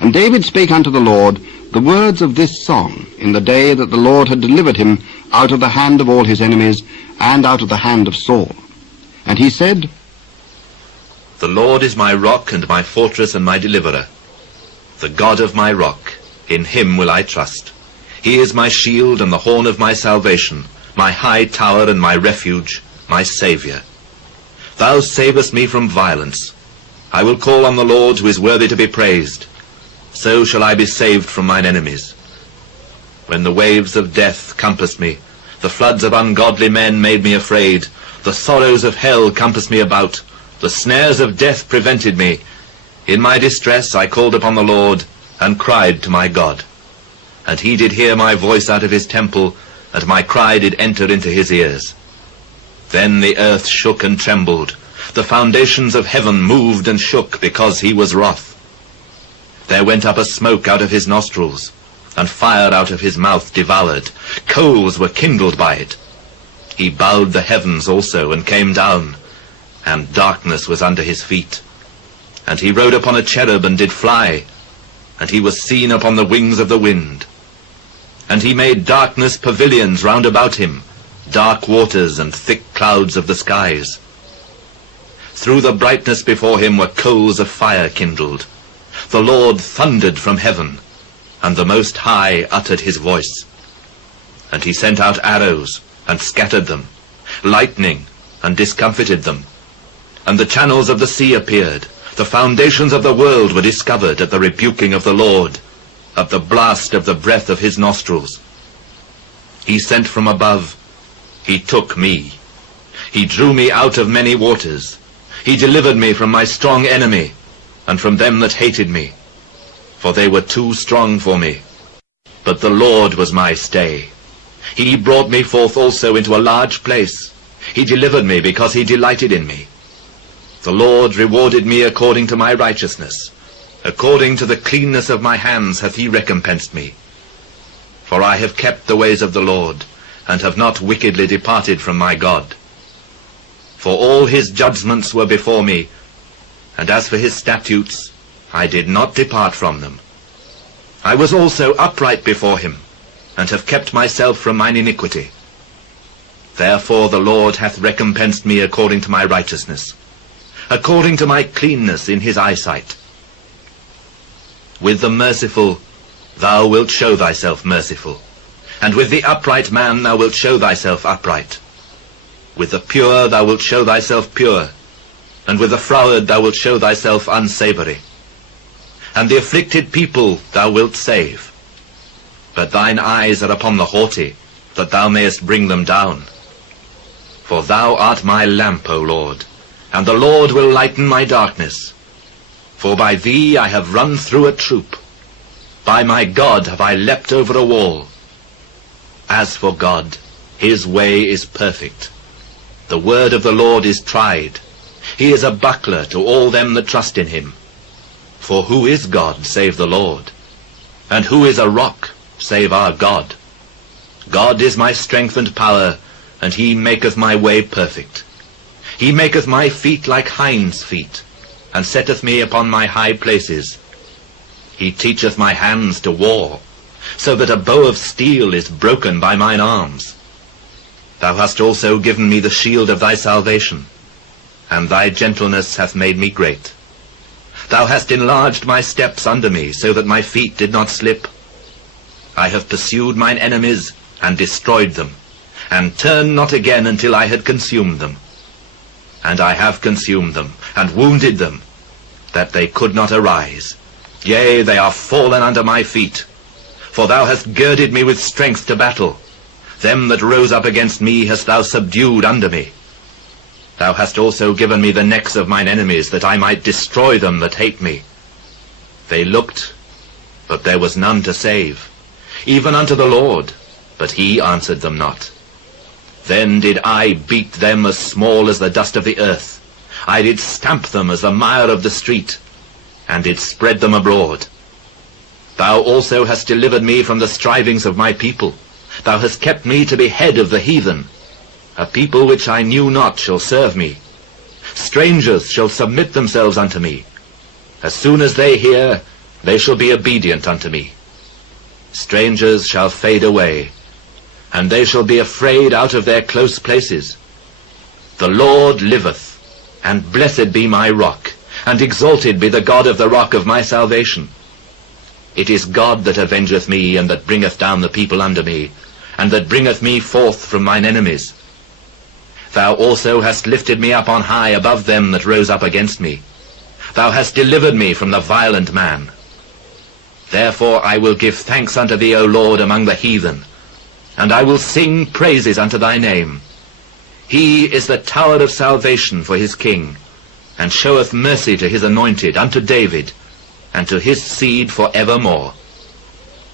And David spake unto the Lord the words of this song in the day that the Lord had delivered him out of the hand of all his enemies, and out of the hand of Saul. And he said, The Lord is my rock and my fortress and my deliverer, the God of my rock, in him will I trust. He is my shield and the horn of my salvation, my high tower and my refuge, my saviour. Thou savest me from violence. I will call on the Lord, who is worthy to be praised. So shall I be saved from mine enemies. When the waves of death compassed me, the floods of ungodly men made me afraid, the sorrows of hell compassed me about, the snares of death prevented me. In my distress I called upon the Lord, and cried to my God. And he did hear my voice out of his temple, and my cry did enter into his ears. Then the earth shook and trembled, the foundations of heaven moved and shook, because he was wroth. There went up a smoke out of his nostrils, and fire out of his mouth devoured. Coals were kindled by it. He bowed the heavens also, and came down, and darkness was under his feet. And he rode upon a cherub, and did fly, and he was seen upon the wings of the wind. And he made darkness pavilions round about him, dark waters and thick clouds of the skies. Through the brightness before him were coals of fire kindled. The Lord thundered from heaven, and the Most High uttered his voice. And he sent out arrows, and scattered them, lightning, and discomfited them. And the channels of the sea appeared. The foundations of the world were discovered at the rebuking of the Lord, at the blast of the breath of his nostrils. He sent from above. He took me. He drew me out of many waters. He delivered me from my strong enemy, and from them that hated me, for they were too strong for me. But the Lord was my stay. He brought me forth also into a large place. He delivered me because he delighted in me. The Lord rewarded me according to my righteousness. According to the cleanness of my hands hath he recompensed me. For I have kept the ways of the Lord, and have not wickedly departed from my God. For all his judgments were before me, and as for his statutes, I did not depart from them. I was also upright before him, and have kept myself from mine iniquity. Therefore the Lord hath recompensed me according to my righteousness, according to my cleanness in his eyesight. With the merciful thou wilt show thyself merciful, and with the upright man thou wilt show thyself upright. With the pure thou wilt show thyself pure, and with the froward thou wilt show thyself unsavoury. And the afflicted people thou wilt save. But thine eyes are upon the haughty, that thou mayest bring them down. For thou art my lamp, O Lord, and the Lord will lighten my darkness. For by thee I have run through a troop. By my God have I leapt over a wall. As for God, his way is perfect. The word of the Lord is tried. He is a buckler to all them that trust in him. For who is God save the Lord? And who is a rock save our God? God is my strength and power, and he maketh my way perfect. He maketh my feet like hinds' feet, and setteth me upon my high places. He teacheth my hands to war, so that a bow of steel is broken by mine arms. Thou hast also given me the shield of thy salvation, and thy gentleness hath made me great. Thou hast enlarged my steps under me, so that my feet did not slip. I have pursued mine enemies, and destroyed them, and turned not again until I had consumed them. And I have consumed them, and wounded them, that they could not arise. Yea, they are fallen under my feet. For thou hast girded me with strength to battle. Them that rose up against me hast thou subdued under me. Thou hast also given me the necks of mine enemies, that I might destroy them that hate me. They looked, but there was none to save, even unto the Lord, but he answered them not. Then did I beat them as small as the dust of the earth. I did stamp them as the mire of the street, and did spread them abroad. Thou also hast delivered me from the strivings of my people. Thou hast kept me to be head of the heathen. A people which I knew not shall serve me. Strangers shall submit themselves unto me. As soon as they hear, They shall be obedient unto me. Strangers shall fade away, and they shall be afraid out of their close places. The Lord liveth, and blessed be my rock, and exalted be the God of the rock of my salvation. It is God that avengeth me, and that bringeth down the people under me, and that bringeth me forth from mine enemies. Thou also hast lifted me up on high above them that rose up against me. Thou hast delivered me from the violent man. Therefore I will give thanks unto thee, O Lord, among the heathen, and I will sing praises unto thy name. He is the tower of salvation for his king, and showeth mercy to his anointed, unto David, and to his seed for evermore.